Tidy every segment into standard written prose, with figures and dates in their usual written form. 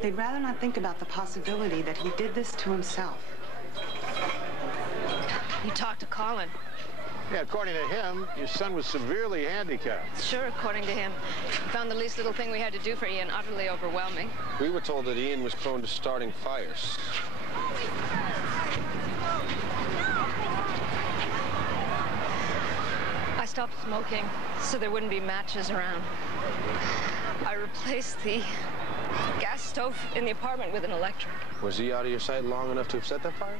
They'd rather not think about the possibility that he did this to himself. You talked to Colin. Yeah, according to him, your son was severely handicapped. Sure, according to him. We found the least little thing we had to do for Ian utterly overwhelming. We were told that Ian was prone to starting fires. I stopped smoking so there wouldn't be matches around. I replaced the gas stove in the apartment with an electric. Was he out of your sight long enough to have set that fire?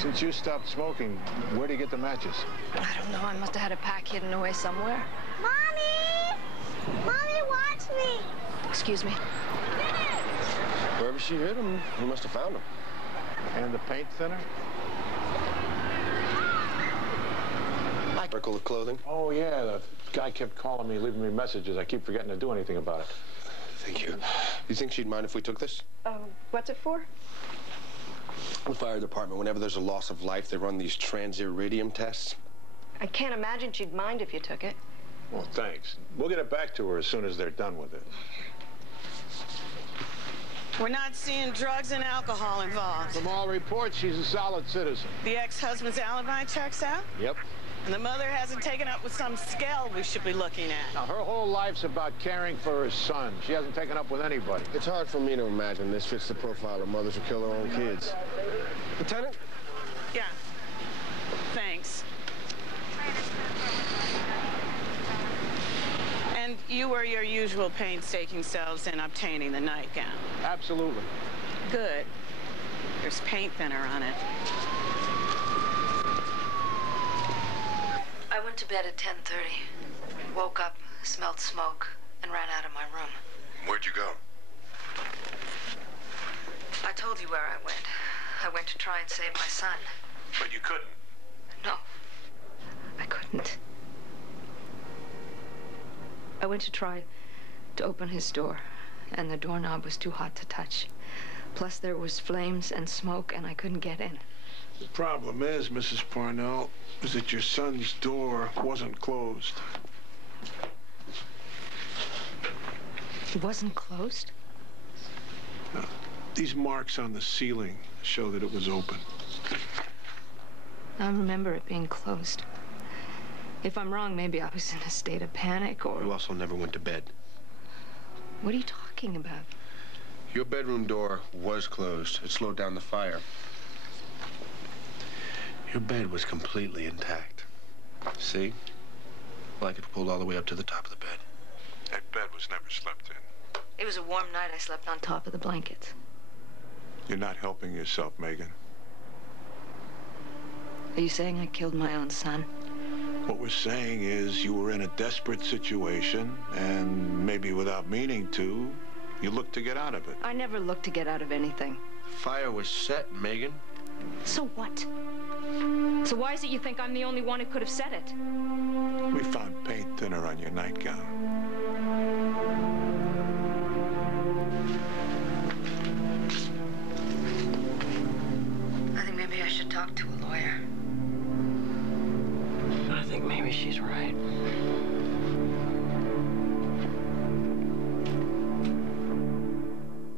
Since you stopped smoking, where'd he get the matches? I don't know. I must have had a pack hidden away somewhere. Mommy! Mommy, watch me! Excuse me. Wherever she hid him, he must have found him. And the paint thinner? Article of clothing? Oh, yeah, the guy kept calling me, leaving me messages. I keep forgetting to do anything about it. Thank you. You think she'd mind if we took this? What's it for? The fire department, whenever there's a loss of life, they run these trans-iridium tests. I can't imagine she'd mind if you took it. Well, thanks. We'll get it back to her as soon as they're done with it. We're not seeing drugs and alcohol involved. From all reports, she's a solid citizen. The ex-husband's alibi checks out? Yep. And the mother hasn't taken up with some scale we should be looking at. Now, her whole life's about caring for her son. She hasn't taken up with anybody. It's hard for me to imagine this fits the profile of mothers who kill their own kids. Lieutenant? Yeah. Thanks. And you were your usual painstaking selves in obtaining the nightgown. Absolutely. Good. There's paint thinner on it. I went to bed at 10:30. Woke up, smelled smoke, and ran out of my room. Where'd you go? I told you where I went. I went to try and save my son. But you couldn't. No, I couldn't. I went to try to open his door, and the doorknob was too hot to touch. Plus, there was flames and smoke, and I couldn't get in. The problem is, Mrs. Parnell, is that your son's door wasn't closed. It wasn't closed? Now, these marks on the ceiling show that it was open. I remember it being closed. If I'm wrong, maybe I was in a state of panic, or... You also never went to bed. What are you talking about? Your bedroom door was closed. It slowed down the fire. Your bed was completely intact. See? Blanket pulled all the way up to the top of the bed. That bed was never slept in. It was a warm night. I slept on top of the blankets. You're not helping yourself, Megan. Are you saying I killed my own son? What we're saying is you were in a desperate situation, and maybe without meaning to, you looked to get out of it. I never looked to get out of anything. The fire was set, Megan. So what? So why is it you think I'm the only one who could have said it? We found paint thinner on your nightgown. I think maybe I should talk to a lawyer. I think maybe she's right.